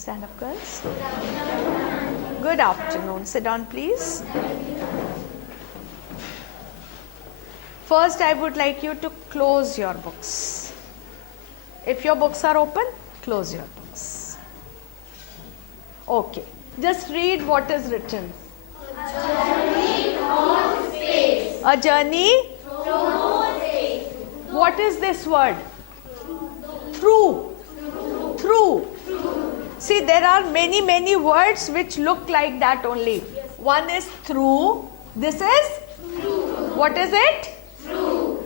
Stand up, girls. Good afternoon. Sit down, please. First, I would like you to close your books. If your books are open, close your books. Okay. Just read what is written. A journey through space. A journey Through space. What is this word? Through. Through. See, there are many words which look like that only. One is through. This is? Through. What is it? Through.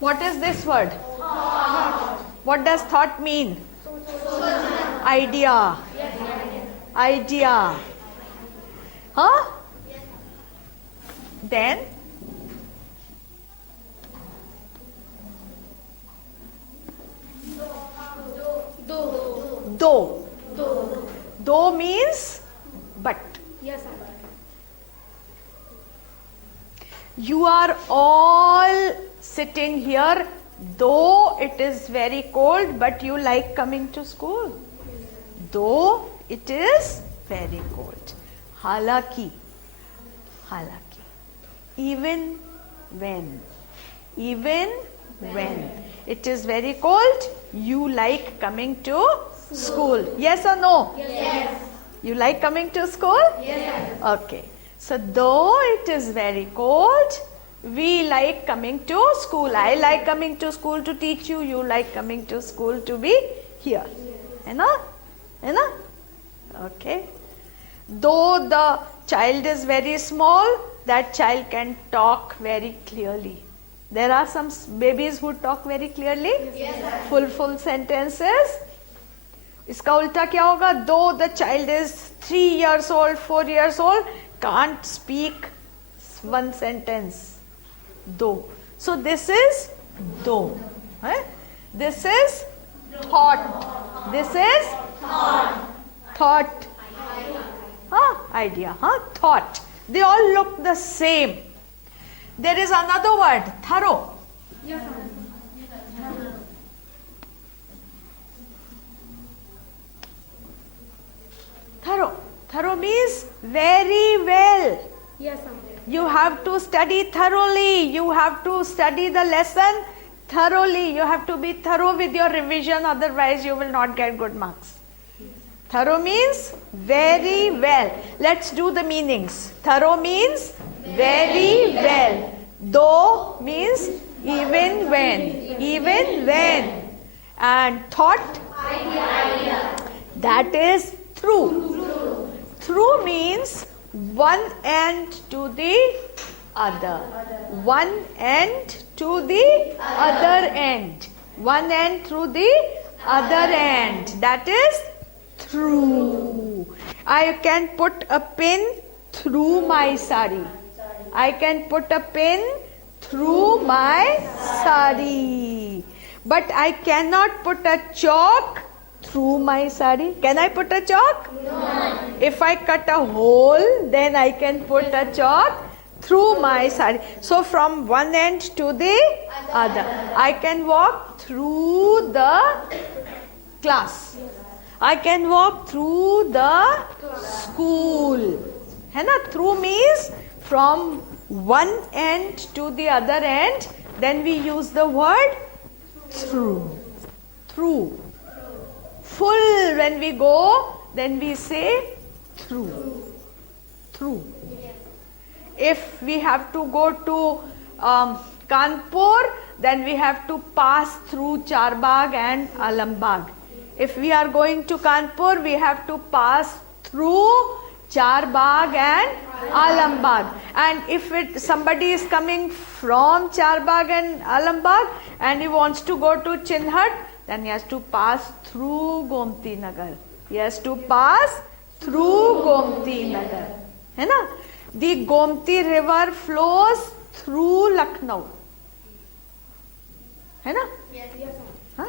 What is this word? Thought. What does thought mean? Idea. Idea. Huh? Then? Though. Though means but. Yes, You are all sitting here, though it is very cold, but you like coming to school. Though it is very cold. Halaki. Halaki. Even when. Even when it is very cold, you like coming to school. Yes or no? Yes. You like coming to school? Yes. Okay. So though it is very cold, we like coming to school. I like coming to school to teach you. You like coming to school to be here. Hai na? Hai na? Okay. Though the child is very small, that child can talk very clearly. There are some babies who talk very clearly. Yes. Full sentences. इसका उल्टा क्या होगा? Though the child is 3 years old, 4 years old, can't speak one sentence. Though. So this is though. This is thought. This is thought. Idea. Thought. They all look the same. There is another word, thorough. Yes. Thorough. Thorough means very well. Yes. You have to study thoroughly. You have to study the lesson thoroughly. You have to be thorough with your revision, otherwise you will not get good marks. Thorough means very well. Let's do the meanings. Thorough means very well. Though means even when. Even when. And thought, Idea. that is through. Through means one end to the other. One end to the other end. One end through the other end. That is through. I can put a pin through my sari. I can put a pin through my sari. But I cannot put a chalk through my sari. Can I put a chalk? No. If I cut a hole, then I can put a chalk through my sari. So from one end to the other. I can walk through the class. I can walk through the school. है ना? Through means from one end to the other end. Then we use the word through. Through. Full when we go, then we say through. Through. If we have to go to Kanpur, then we have to pass through Charbagh and Alambagh. If we are going to Kanpur, we have to pass through Charbagh and Alambagh. And if somebody is coming from Charbagh and Alambagh and he wants to go to Chinhat, then he has to pass through Gomti Nagar. He has to pass through Gomti Nagar. है ना? The Gomti river flows through Lucknow. है ना? Yes. Huh?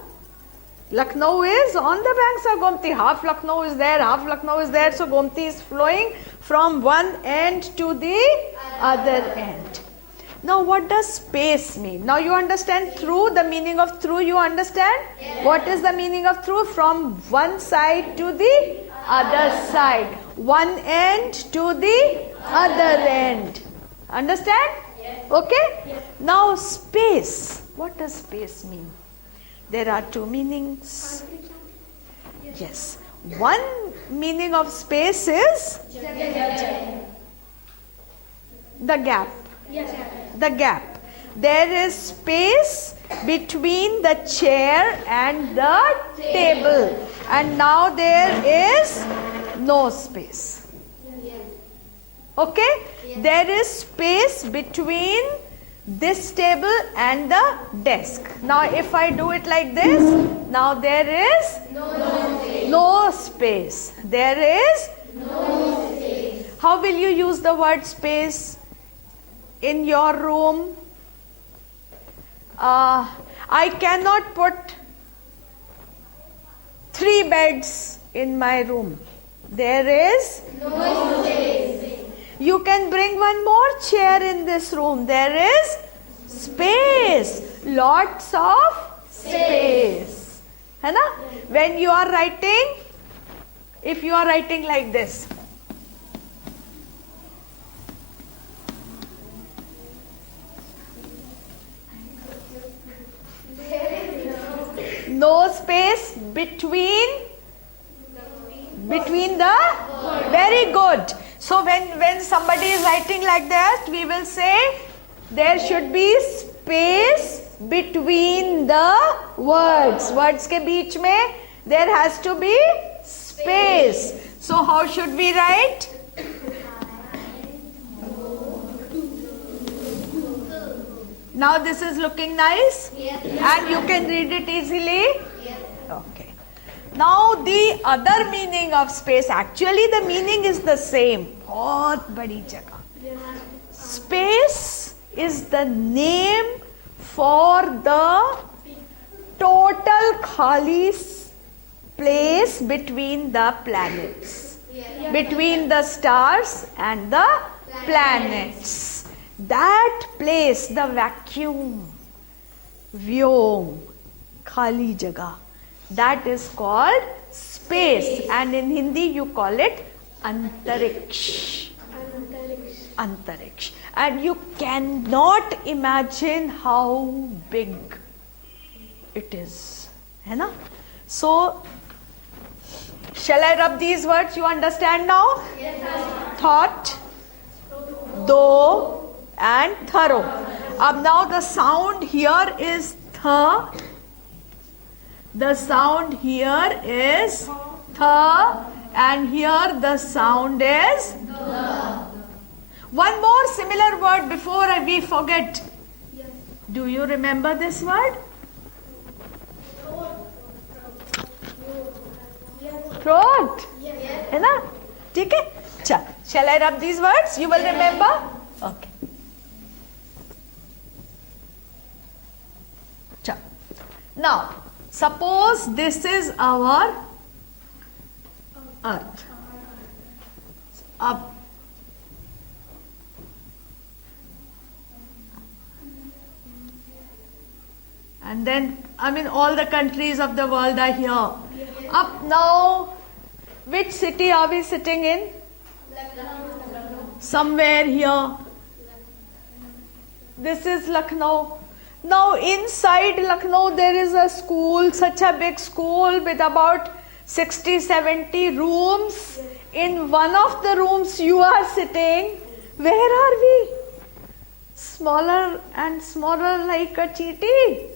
Lucknow is on the banks of Gomti. Half Lucknow is there, half Lucknow is there. So Gomti is flowing from one end to the other end. Now what does space mean? Now you understand through, the meaning of through you understand? Yes. What is the meaning of through? From one side to the other side. One end to the other end. Understand? Yes. Okay? Yes. Now space. What does space mean? There are two meanings. Yes. One meaning of space is the gap. The gap. There is space between the chair and the table. And now there is no space. Okay? There is space between this table and the desk. Now if I do it like this, now there is no space. There is No space. How will you use the word space in your room? I cannot put 3 beds in my room. There is No space. You can bring one more chair in this room. There is space. Lots of space. है ना? When you are writing, if you are writing like this, no space between the very good. So when somebody is writing like that, we will say there should be space between the words. Words के बीच में there has to be space. So how should we write? Now this is looking nice, and you can read it easily. Okay. Now the other meaning of space, actually the meaning is the same. बहुत बड़ी जगह. Space is the name for the total खाली place between the planets, between the stars and the planets. That place, the vacuum, vyom, khali jagah, that is called space, and in Hindi you call it antariksh. Antariksh. And you cannot imagine how big it is. है ना? So, shall I rub these words? You understand now? Thought, though, and thorough. Now the sound here is th. The sound here is th, and here the sound is the. One more similar word before we forget. Do you remember this word? Throat. है ना? ठीक है? चल. Shall I rub these words? You will remember? Okay. चल. Now, suppose this is our earth. Up. And then, all the countries of the world are here. Up now, which city are we sitting in? Somewhere here. This is Lucknow. Now, inside Lucknow, there is a school, such a big school with about 60-70 rooms. In one of the rooms you are sitting. Where are we? Smaller and smaller like a cheetah.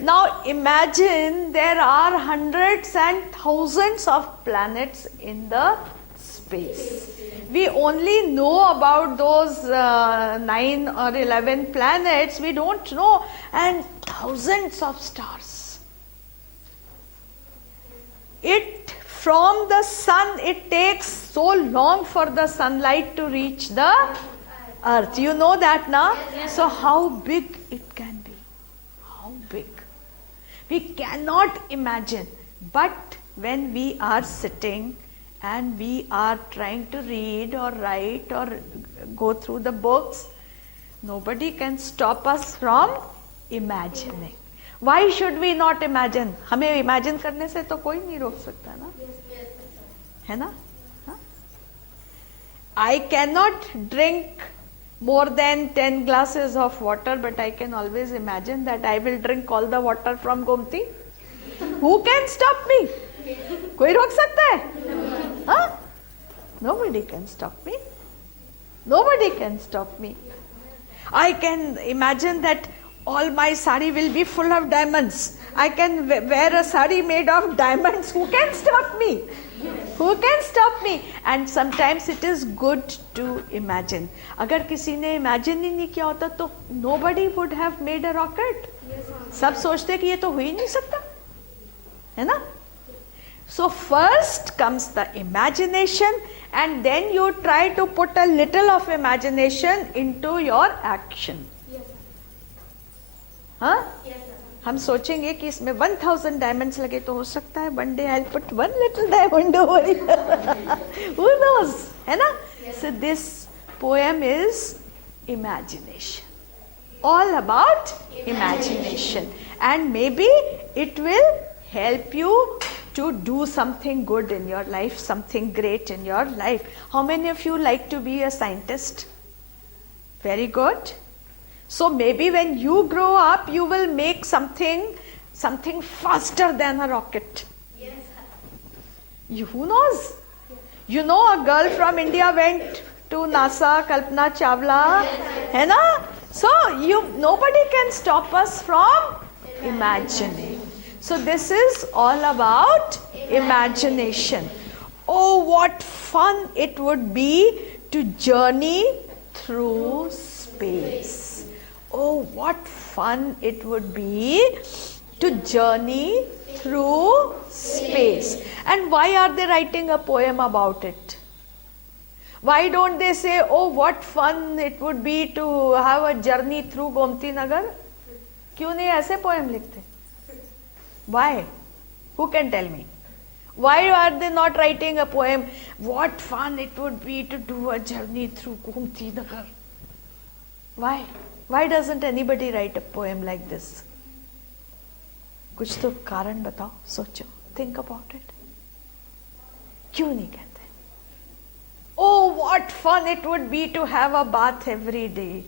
Now imagine there are hundreds and thousands of planets in the space. We only know about those 9 or 11 planets. We don't know. And thousands of stars. From the sun, it takes so long for the sunlight to reach the earth. You know that now? So how big it can be? How big? We cannot imagine. But when we are sitting and we are trying to read or write or go through the books, Nobody can stop us from imagining. Why should we not imagine? हमें imagine करने से तो कोई नहीं रोक सकता ना, है ना? हाँ? I cannot drink more than 10 glasses of water, but I can always imagine that I will drink all the water from Gomti. Who can stop me? कोई रोक सकता है? हाँ? Nobody can stop me. Nobody can stop me. I can imagine that all my sari will be full of diamonds. I can wear a sari made of diamonds. Who can stop me? Who can stop me? And sometimes it is good to imagine. अगर किसी ने imagine ही नहीं किया होता तो nobody would have made a rocket. सब सोचते कि ये तो हो ही नहीं सकता, है ना? So first comes the imagination, and then you try to put a little of imagination into your action. हाँ? हम सोचेंगे कि इसमें 1000 diamonds लगे तो हो सकता है one day I'll put one little diamond over here. Who knows? है ना? So this poem is imagination. All about imagination. And maybe it will help you to do something good in your life, something great in your life. How many of you like to be a scientist? Very good. So maybe when you grow up, you will make something faster than a rocket. Yes. Who knows? You know, a girl from India went to NASA, Kalpana Chawla, है ना? So nobody can stop us from imagining. So this is all about imagination. Oh, what fun it would be to journey through space. Oh, what fun it would be to journey through space. And why are they writing a poem about it? Why don't they say, oh, what fun it would be to have a journey through Gomti Nagar? क्यों नहीं ऐसे poem लिखते? Why? Who can tell me? Why are they not writing a poem? What fun it would be to do a journey through Gomti Nagar. Why? Why doesn't anybody write a poem like this? कुछ तो कारण बताओ, सोचो, think about it. क्यों नहीं कहते? Oh, what fun it would be to have a bath every day.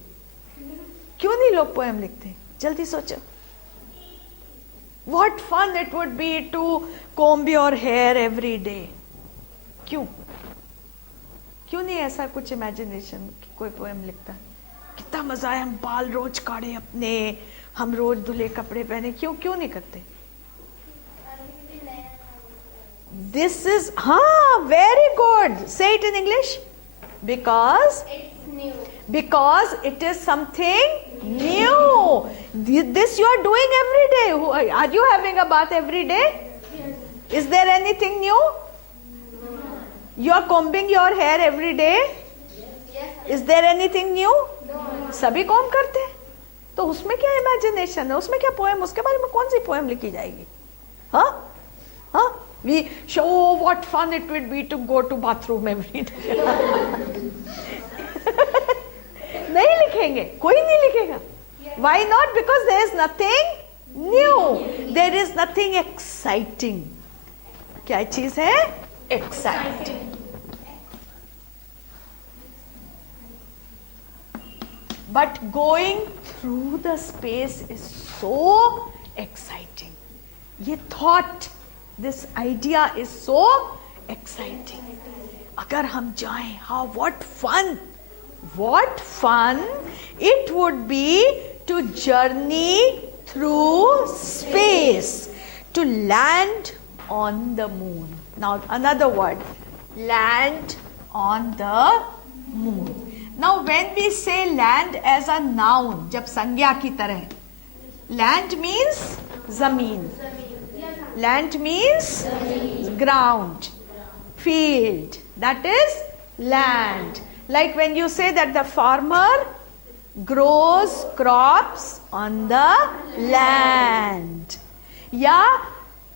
क्यों नहीं लोग poem लिखते? जल्दी सोचो. What fun it would be to comb your hair every day. क्यों? क्यों नहीं ऐसा कुछ imagination कि कोई poem लिखता है? कितना मजा है, हम बाल रोज काढ़े अपने, हम रोज धुले कपड़े पहने, क्यों नहीं करते? This is, very good. Say it in English. Because It's new. Because it is something new. This you are doing every day. Are you having a bath every day? Yes. Is there anything new? You are combing your hair every day. Yes. Is there anything new? No. सभी com करते हैं, तो उसमें क्या imagination है, उसमें क्या poem, उसके बारे में कौन सी पोएम लिखी जाएगी? हाँ, we show what fun it would be to go to bathroom every day. नहीं लिखेंगे, कोई नहीं लिखेगा. Why not? Because there is nothing new. There is nothing exciting. क्या चीज है? Exciting. But going through the space is so exciting. ये thought, this idea is so exciting. अगर हम जाएं, what fun it would be to journey through space, to land on the moon. Now another word, land on the moon. Now when we say land as a noun, जब संज्ञा की तरह, land means जमीन, land means ground, field, that is land. Like when you say that the farmer grows crops on the land. Yeah,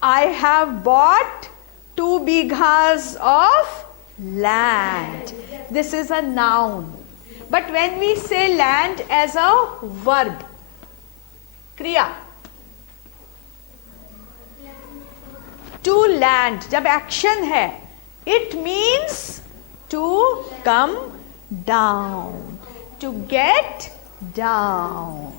I have bought 2 bighas of land. This is a noun. But when we say land as a verb, क्रिया, to land, जब action है, it means to come down, to get down.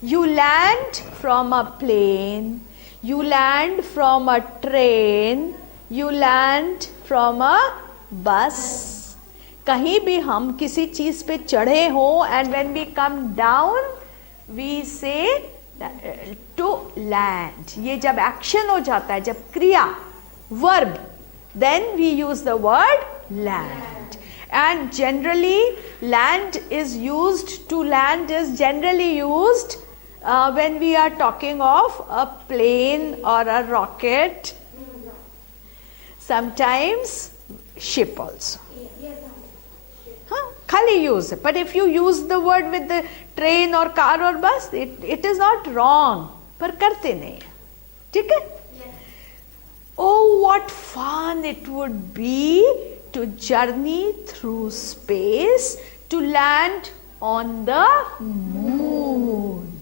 You land from a plane, you land from a train, you land from a bus. कहीं भी हम किसी चीज पे चढ़े हो, and when we come down we say to land. ये जब action हो जाता है, जब क्रिया, verb, then we use the word land. And generally land is used, to land is generally used when we are talking of a plane or a rocket, sometimes ship also. खाली use, but if you use the word with the train or car or bus, it is not wrong, पर करते नहीं, ठीक है? Oh, what fun it would be to journey through space, to land on the moon,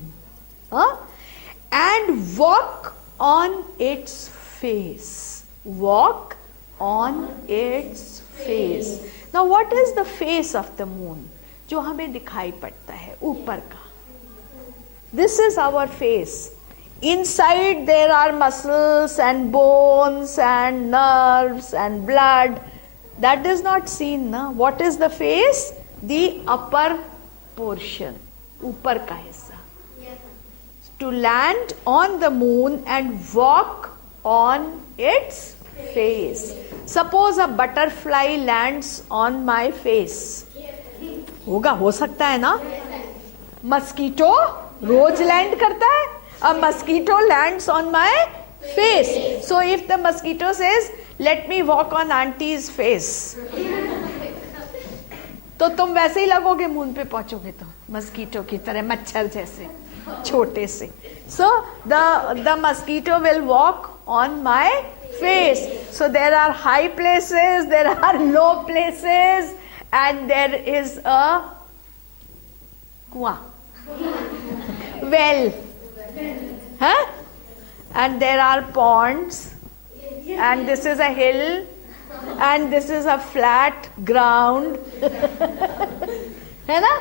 and walk on its face. Walk on its face. Now, what is the face of the moon? जो हमें दिखाई पड़ता है ऊपर का. This is our face. Inside there are muscles and bones and nerves and blood. That is not seen, na? What is the face? The upper portion, ऊपर का हिस्सा. To land on the moon and walk on its face. Suppose a butterfly lands on my face. होगा, हो सकता है ना? Mosquito रोज land करता है. A mosquito lands on my face. So if the mosquito says, let me walk on auntie's face, तो तुम वैसे ही लगोगे मून पे पहुंचोगे तो मस्कीटो की तरह, मच्छर जैसे छोटे से. So the mosquito will walk on my face. So there are high places, there are low places, and there is a kuwa, well, huh? And there are ponds, and this is a hill, and this is a flat ground. है ना?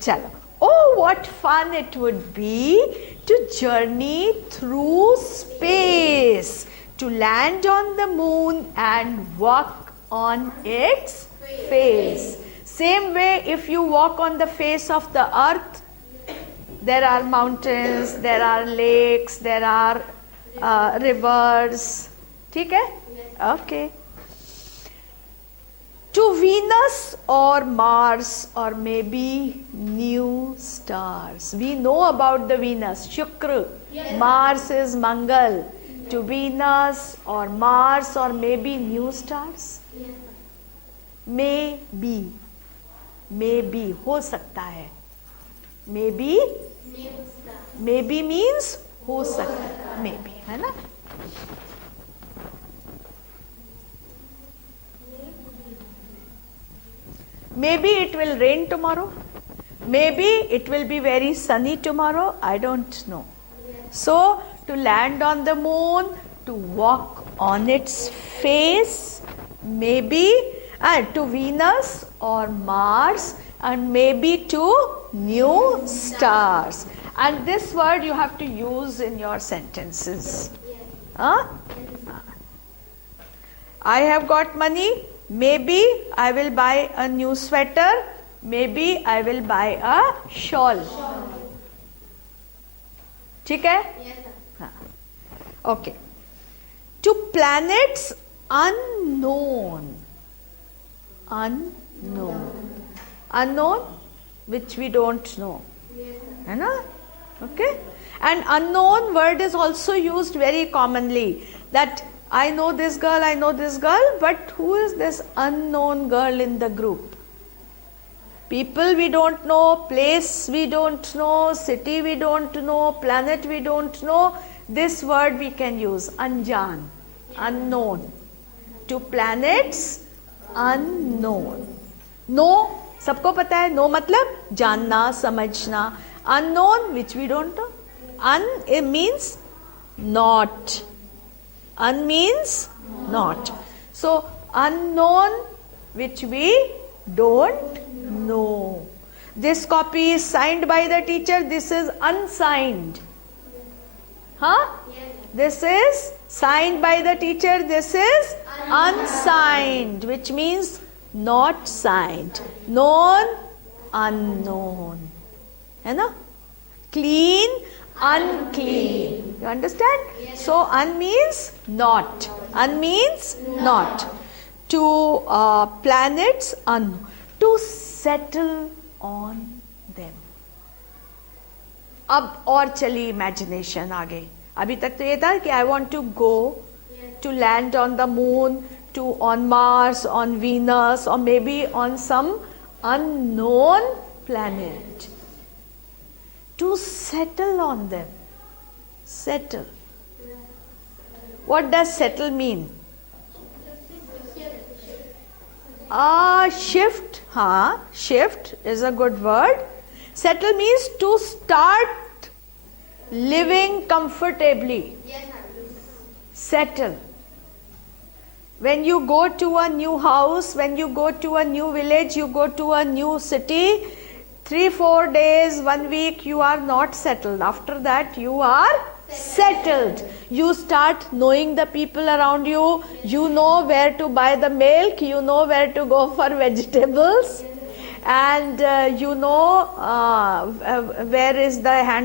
चलो. Oh, what fun it would be to journey through space, to land on the moon and walk on its face. Same way, if you walk on the face of the earth, there are mountains, there are lakes, there are rivers. ठीक है? Okay. To Venus or Mars or maybe new stars. We know about the Venus, Shukra. Yes. Mars is Mangal. To Venus or Mars or maybe new stars. Yes. Maybe. Maybe. हो सकता है. Maybe. Maybe means हो सकता है. Maybe. है ना? Maybe it will rain tomorrow. Maybe it will be very sunny tomorrow. I don't know. So, to land on the moon, to walk on its face, maybe, and to Venus or Mars, and maybe to new stars. And this word you have to use in your sentences. Huh? I have got money. Maybe I will buy a new sweater. Maybe I will buy a shawl. ठीक है? हाँ. Okay. To planets unknown. Unknown. Unknown, which we don't know. है ना? Okay? And unknown word is also used very commonly. That I know this girl, but who is this unknown girl in the group? People we don't know, place we don't know, city we don't know, planet we don't know. This word we can use, anjan, unknown. To planets, unknown. Know सबको पता है. No मतलब जानना, समझना. Unknown, which we don't know. Un it means not. Un means not. So unknown, which we don't know. This copy is signed by the teacher. This is unsigned. Huh? This is signed by the teacher. This is unsigned, which means not signed. Known, unknown. है ना? Clean, unclean. You understand? So un means not. Un means not. To planets unknown. To settle on them. अब और चली imagination आगे. अभी तक तो ये था कि I want to go to land on the moon, to on Mars, on Venus, और maybe on some unknown planet. To settle on them. Settle. What does settle mean? Shift. Shift is a good word. Settle means to start living comfortably. Settle. When you go to a new house, when you go to a new village, you go to a new city, 3-4 days, 1 week, you are not settled. After that, you are settled. You start knowing the people around you. You know where to buy the milk. You know where to go for vegetables. And you know where is the hand